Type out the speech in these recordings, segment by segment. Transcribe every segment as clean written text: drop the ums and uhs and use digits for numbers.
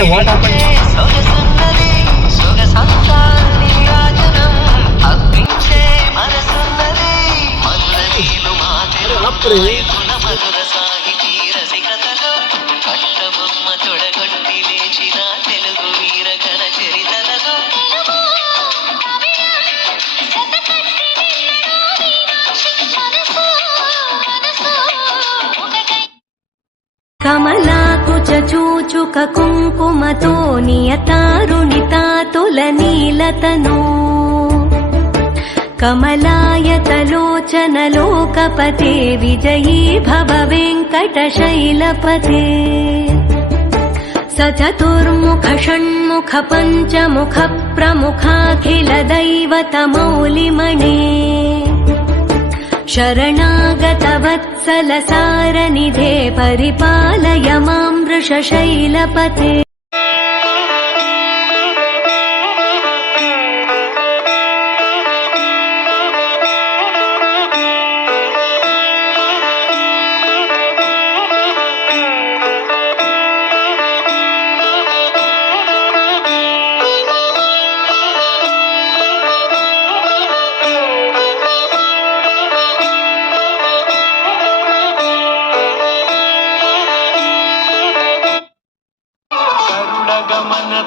What happened? కమలాకుచూచుక కుంకుమతో నియతారుణితాతులనీలతనో కమలాయతలోచనలోకపతే విజయీ భవ వెంకటశైలపతే స చతుర్ముఖ షణ్ముఖ పంచముఖ ప్రముఖాఖిల దైవతమౌలిమణే శరణాగత వత్సల సారనిధే పరిపాలయ మాం వృషశైలపతే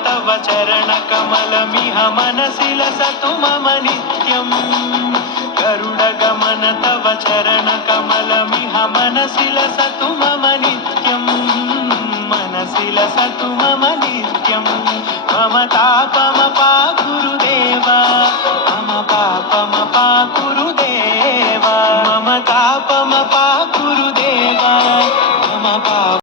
तव चरण कमलमिह मनसि लसतु मम नित्यम् गरुडगमन तव चरण कमलमिह मनसि लसतु मम नित्यम् मनसि लसतु मम नित्यम् मम तापमपा गुरुदेव मम पापमपा